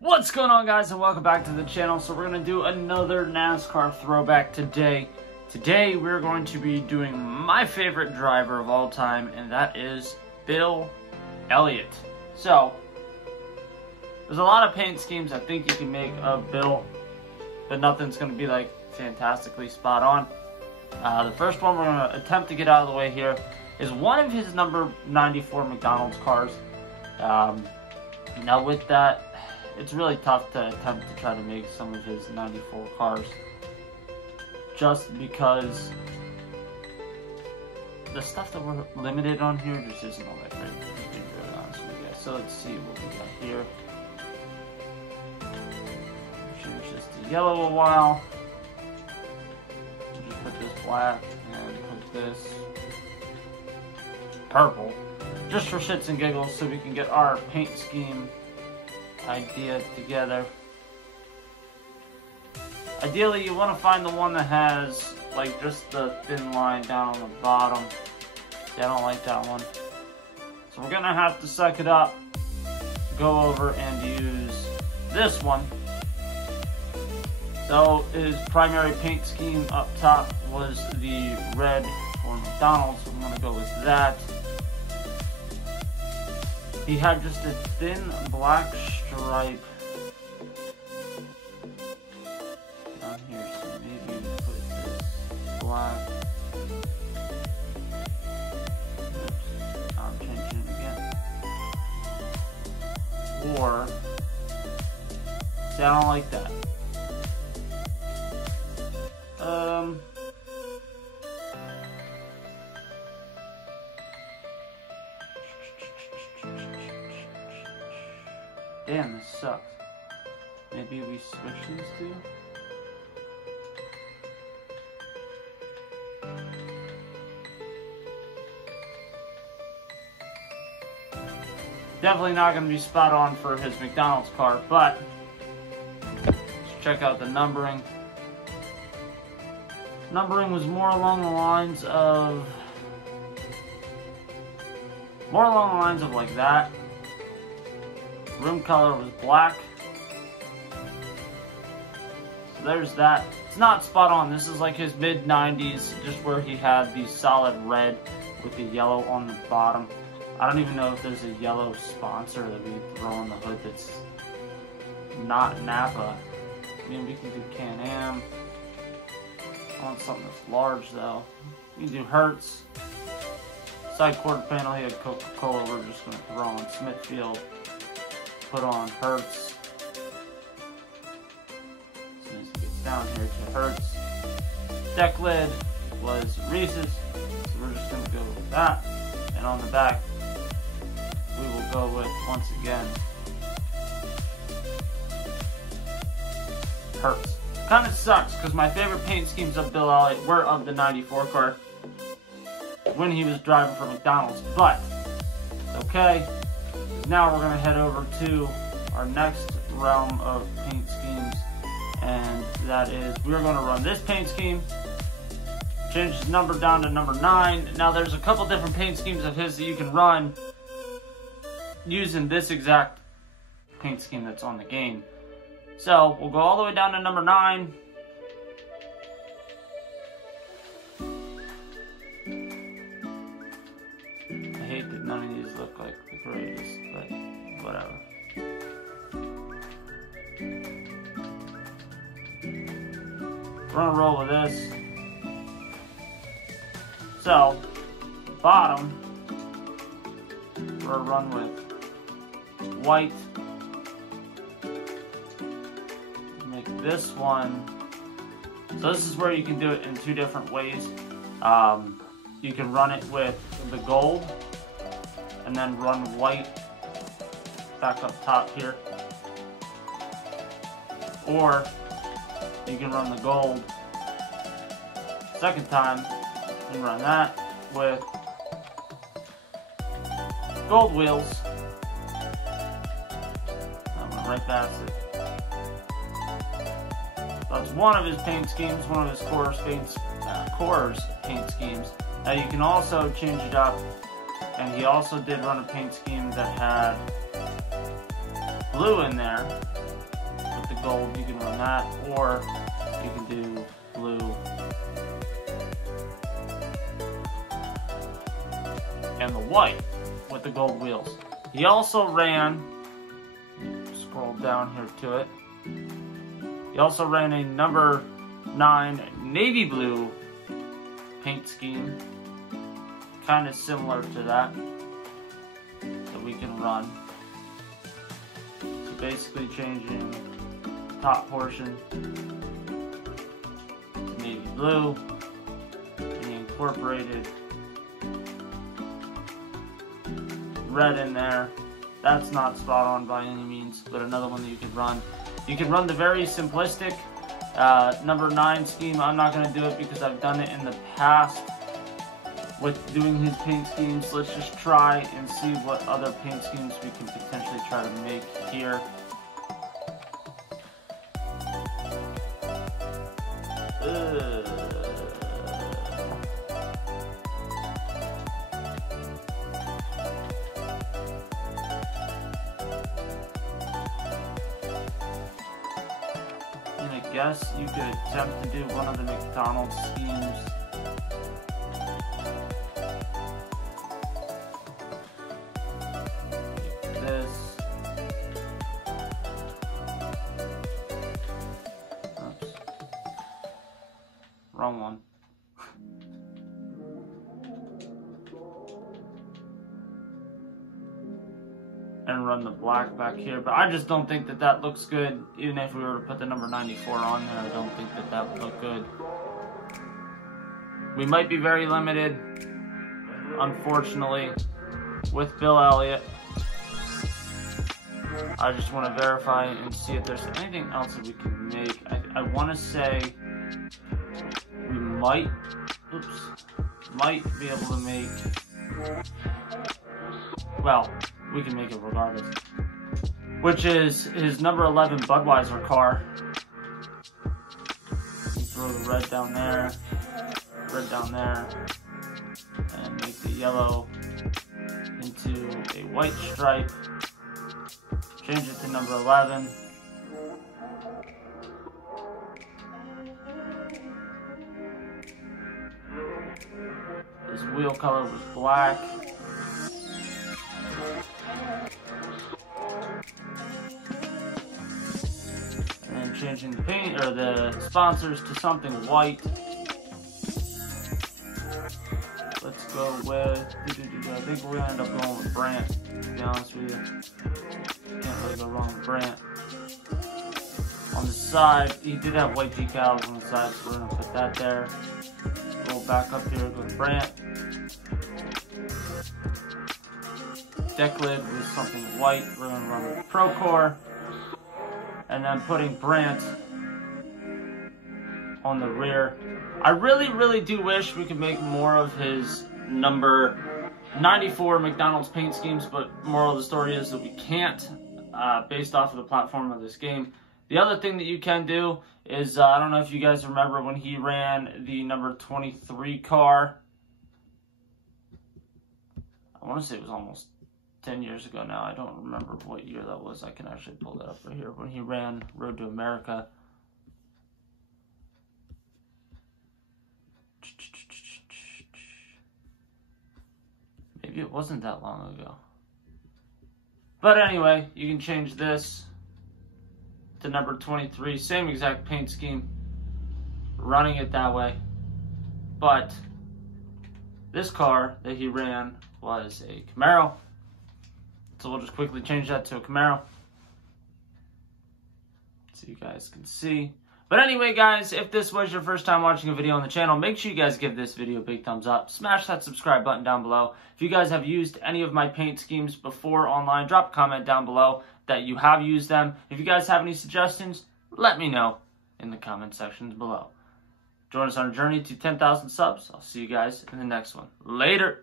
What's going on, guys, and welcome back to the channel. So we're going to do another NASCAR throwback today. Today we're going to be doing my favorite driver of all time, and that is Bill Elliott. So there's a lot of paint schemes I think you can make of Bill, but nothing's going to be like fantastically spot on. The first one we're going to attempt to get out of the way here is one of his number 94 McDonald's cars. Now with that, it's really tough to attempt to try to make some of his 94 cars, just because the stuff that we're limited on here just isn't all that great, to be really honest with you guys. So let's see what we got here. Change this to yellow a while. Just put this black and put this purple, just for shits and giggles, so we can get our paint scheme idea together. Ideally, you want to find the one that has like just the thin line down on the bottom. See, I don't like that one, so we're gonna have to suck it up, go over and use this one. So his primary paint scheme up top was the red for McDonald's, so I'm gonna go with that. He had just a thin black stripe down here, so maybe we put this black. Oops, I'm changing it again. Or, see, I don't like that. Damn, this sucks. Maybe we switch these two? Definitely not going to be spot on for his McDonald's car, but let's check out the numbering. Numbering was more along the lines of like that. Rim color was black. So there's that. It's not spot on. This is like his mid-90s, just where he had the solid red with the yellow on the bottom. I don't even know if there's a yellow sponsor that we could throw on the hood that's not Napa. I mean, we can do Can-Am. I want something that's large, though. We can do Hertz. Side quarter panel, he had Coca-Cola. We're just going to throw on Smithfield. Put on Hertz. As soon as it gets down here to Hertz. Deck lid was Reese's, so we're just going to go with that. And on the back, we will go with, once again, Hertz. Kind of sucks, because my favorite paint schemes of Bill Elliott were of the 94 car when he was driving for McDonald's, but it's okay. Now we're going to head over to our next realm of paint schemes, and that is we're going to run this paint scheme, change his number down to number 9. Now there's a couple different paint schemes of his that you can run using this exact paint scheme that's on the game. So we'll go all the way down to number 9. I hate that none of these look like the greatest, but whatever. We're gonna roll with this. So, bottom, we're gonna run with white. Make this one. So this is where you can do it in two different ways. You can run it with the gold, and then run white back up top here. Or you can run the gold second time and run that with gold wheels. I went right past it. That's one of his paint schemes, one of his Coors paint schemes. Now you can also change it up, and he also did run a paint scheme that had blue in there, gold, you can run that, or you can do blue and the white with the gold wheels. He also ran, scroll down here to it, he also ran a number 9 navy blue paint scheme, kind of similar to that we can run. So basically changing top portion to navy blue, and he incorporated red in there. That's not spot on by any means, but another one that you could run. You can run the very simplistic number 9 scheme. I'm not going to do it because I've done it in the past with doing his paint schemes. Let's just try and see what other paint schemes we can potentially try to make here. And I guess you could attempt to do one of the McDonald's schemes. Wrong one. And run the black back here, but I just don't think that that looks good. Even if we were to put the number 94 on there, I don't think that that would look good. We might be very limited, unfortunately, with Bill Elliott. I just want to verify and see if there's anything else that we can make. I want to say we might be able to make, well, we can make it regardless, which is his number 11 Budweiser car. You throw the red down there, and make the yellow into a white stripe. Change it to number 11. His wheel color was black. And then changing the paint or the sponsors to something white. Let's go with, I think we're gonna end up going with Brandt, to be honest with you. Can't really go wrong with Brandt. On the side, he did have white decals on the side, so we're gonna put that there. Roll back up here, go to Brandt. Deck lid with something white, we're gonna run with Procore. And then putting Brandt on the rear. I really do wish we could make more of his number 94 McDonald's paint schemes, but moral of the story is that we can't, based off of the platform of this game. The other thing that you can do is, I don't know if you guys remember when he ran the number 23 car. I want to say it was almost 10 years ago now. I don't remember what year that was. I can actually pull that up right here. When he ran Road to America. Maybe it wasn't that long ago. But anyway, you can change this to number 23. Same exact paint scheme. Running it that way. But this car that he ran was a Camaro. So we'll just quickly change that to a Camaro, so you guys can see. But anyway, guys, if this was your first time watching a video on the channel, make sure you guys give this video a big thumbs up. Smash that subscribe button down below. If you guys have used any of my paint schemes before online, drop a comment down below that you have used them. If you guys have any suggestions, let me know in the comment sections below. Join us on our journey to 10,000 subs. I'll see you guys in the next one. Later.